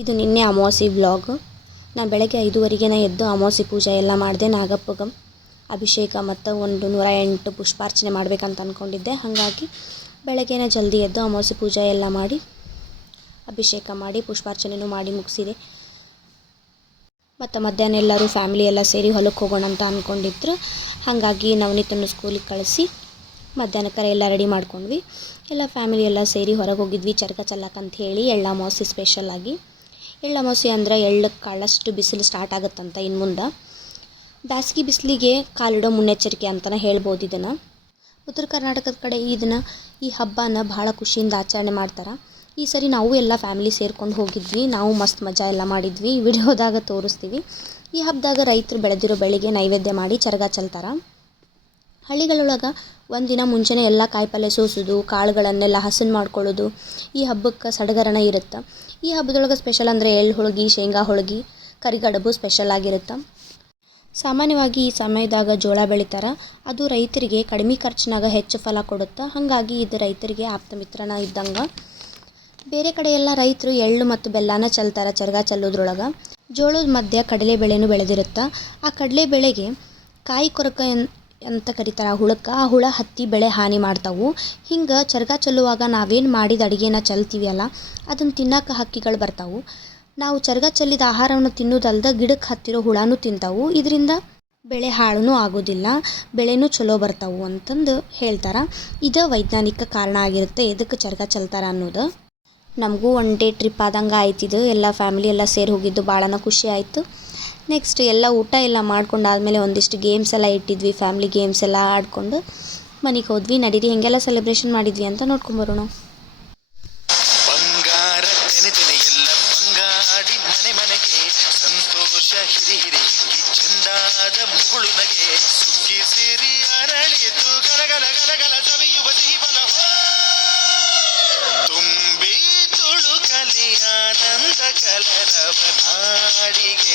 ಇದು ನಿನ್ನೆ ಅಮಾವಾಸ್ಯೆ ವ್ಲಾಗ್. ನಾನು ಬೆಳಗ್ಗೆ 5:30ಗೆ ಎದ್ದು ಅಮಾವಾಸ್ಯೆ ಪೂಜೆ ಎಲ್ಲ ಮಾಡಿದೆ. ನಾಗಪ್ಪಗೆ ಅಭಿಷೇಕ ಮತ್ತು ಒಂದು 108 ಪುಷ್ಪಾರ್ಚನೆ ಮಾಡಬೇಕಂತ ಅಂದ್ಕೊಂಡಿದ್ದೆ. ಹಾಗಾಗಿ ಬೆಳಗ್ಗೆನೇ ಜಲ್ದಿ ಎದ್ದು ಅಮಾವಾಸ್ಯೆ ಪೂಜೆ ಎಲ್ಲ ಮಾಡಿ ಅಭಿಷೇಕ ಮಾಡಿ ಪುಷ್ಪಾರ್ಚನೆಯೂ ಮಾಡಿ ಮುಗಿಸಿದೆ. ಮತ್ತು ಮಧ್ಯಾಹ್ನ ಎಲ್ಲರೂ ಫ್ಯಾಮಿಲಿ ಎಲ್ಲ ಸೇರಿ ಹೊಲಕ್ಕೆ ಹೋಗೋಣ ಅಂತ ಅಂದ್ಕೊಂಡಿದ್ರು. ಹಾಗಾಗಿ ನವನೀತನ್ನು ಸ್ಕೂಲಿಗೆ ಕಳಿಸಿ ಮಧ್ಯಾಹ್ನಕ್ಕರ ಎಲ್ಲ ರೆಡಿ ಮಾಡ್ಕೊಂಡ್ವಿ. ಎಲ್ಲ ಫ್ಯಾಮಿಲಿ ಎಲ್ಲ ಸೇರಿ ಹೊರಗೆ ಹೋಗಿದ್ವಿ ಚರಕ ಚೆಲ್ಲಕ್ಕಂತ ಹೇಳಿ. ಎಳ್ಳು ಅಮಾವಾಸ್ಯೆ ಸ್ಪೆಷಲಾಗಿ. ಎಳ್ಳು ಅಮಾವಾಸ್ಯೆ ಅಂದರೆ ಎಳ್ಳಕ್ಕೆ ಕಾಳಷ್ಟು ಬಿಸಿಲು ಸ್ಟಾರ್ಟ್ ಆಗುತ್ತಂತ ಇನ್ನು ಮುಂದೆ. ಬ್ಯಾಸಗಿ ಬಿಸಿಲಿಗೆ ಕಾಲಿಡೋ ಮುನ್ನೆಚ್ಚರಿಕೆ ಅಂತಲೇ ಹೇಳ್ಬೋದು ಇದನ್ನು. ಉತ್ತರ ಕರ್ನಾಟಕದ ಕಡೆ ಈ ಹಬ್ಬನ ಭಾಳ ಖುಷಿಯಿಂದ ಆಚರಣೆ ಮಾಡ್ತಾರೆ. ಈ ಸರಿ ನಾವು ಎಲ್ಲ ಫ್ಯಾಮಿಲಿ ಸೇರ್ಕೊಂಡು ಹೋಗಿದ್ವಿ. ನಾವು ಮಸ್ತ್ ಮಜಾ ಎಲ್ಲ ಮಾಡಿದ್ವಿ. ವಿಡಿಯೋದಾಗ ತೋರಿಸ್ತೀವಿ. ಈ ಹಬ್ಬದಾಗ ರೈತರು ಬೆಳೆದಿರೋ ಬೆಳೆಗೆ ನೈವೇದ್ಯ ಮಾಡಿ ಚರಗ ಚೆಲ್ತಾರೆ. ಹಳ್ಳಿಗಳೊಳಗೆ ಒಂದಿನ ಮುಂಚೆನೇ ಎಲ್ಲ ಕಾಯಿಪಲ್ಯ ಸೋಸೋದು, ಕಾಳುಗಳನ್ನೆಲ್ಲ ಹಸನು ಮಾಡ್ಕೊಳ್ಳೋದು ಈ ಹಬ್ಬಕ್ಕೆ ಸಡಗರನ ಇರುತ್ತೆ. ಈ ಹಬ್ಬದೊಳಗೆ ಸ್ಪೆಷಲ್ ಅಂದರೆ ಎಳ್ಳು ಹೋಳ್ಗೆ, ಶೇಂಗಾ ಹೋಳ್ಗೆ, ಕರಿಗಡುಬು ಸ್ಪೆಷಲ್ ಆಗಿರುತ್ತೆ. ಸಾಮಾನ್ಯವಾಗಿ ಈ ಸಮಯದಾಗ ಜೋಳ ಬೆಳಿತಾರೆ. ಅದು ರೈತರಿಗೆ ಕಡಿಮೆ ಖರ್ಚಿನಾಗ ಹೆಚ್ಚು ಫಲ ಕೊಡುತ್ತೆ. ಹಾಗಾಗಿ ಇದು ರೈತರಿಗೆ ಆಪ್ತ ಮಿತ್ರನ ಇದ್ದಂಗೆ. ಬೇರೆ ಕಡೆ ಎಲ್ಲ ರೈತರು ಎಳ್ಳು ಮತ್ತು ಬೆಲ್ಲನ ಚೆಲ್ತಾರೆ ಚರಗ ಚೆಲ್ಲೋದ್ರೊಳಗೆ. ಜೋಳದ ಮಧ್ಯೆ ಕಡಲೆ ಬೆಳೆನೂ ಬೆಳೆದಿರುತ್ತೆ. ಆ ಕಡಲೆ ಬೆಳೆಗೆ ಕಾಯಿ ಕೊರಕ ಅಂತ ಕರೀತಾರೆ. ಆ ಹುಳಕ್ಕೆ ಆ ಹುಳ ಹತ್ತಿ ಬೆಳೆ ಹಾನಿ ಮಾಡ್ತಾವು. ಹಿಂಗೆ ಚರಗ ಚೆಲ್ಲುವಾಗ ನಾವೇನು ಮಾಡಿದ ಅಡುಗೆನ ಚೆಲ್ತೀವಿ ಅಲ್ಲ, ಅದನ್ನು ತಿನ್ನೋಕೆ ಹಕ್ಕಿಗಳು ಬರ್ತಾವು. ನಾವು ಚರಗ ಚೆಲ್ಲಿದ ಆಹಾರವನ್ನು ತಿನ್ನೋದಲ್ದ ಗಿಡಕ್ಕೆ ಹತ್ತಿರೋ ಹುಳನೂ ತಿಂತಾವು. ಇದರಿಂದ ಬೆಳೆ ಹಾಳೂ ಆಗೋದಿಲ್ಲ, ಬೆಳೆನೂ ಚಲೋ ಬರ್ತಾವು ಅಂತಂದು ಹೇಳ್ತಾರೆ. ಇದು ವೈಜ್ಞಾನಿಕ ಕಾರಣ ಆಗಿರುತ್ತೆ ಎದಕ್ಕೆ ಚರಗ ಚೆಲ್ತಾರೆ ಅನ್ನೋದು. ನಮಗೂ ಒನ್ ಡೇ ಟ್ರಿಪ್ ಆದಂಗೆ ಆಯ್ತಿದ್ದು. ಎಲ್ಲ ಫ್ಯಾಮಿಲಿ ಎಲ್ಲ ಸೇರಿ ಹೋಗಿದ್ದು ಭಾಳನ ಖುಷಿ ಆಯಿತು. ನೆಕ್ಸ್ಟ್ ಎಲ್ಲ ಊಟ ಎಲ್ಲ ಮಾಡ್ಕೊಂಡಾದ್ಮೇಲೆ ಒಂದಿಷ್ಟು ಗೇಮ್ಸ್ ಎಲ್ಲ ಇಟ್ಟಿದ್ವಿ. ಫ್ಯಾಮಿಲಿ ಗೇಮ್ಸ್ ಎಲ್ಲ ಆಡಿಕೊಂಡು ಮನೆಗೆ ಹೋದ್ವಿ. ನಡೀರಿ ಹೆಂಗೆಲ್ಲ ಸೆಲೆಬ್ರೇಷನ್ ಮಾಡಿದ್ವಿ ಅಂತ ನೋಡ್ಕೊಂಬರೋಣ. ಆನಂದ ಕಲರವ ನಾಡಿಗೆ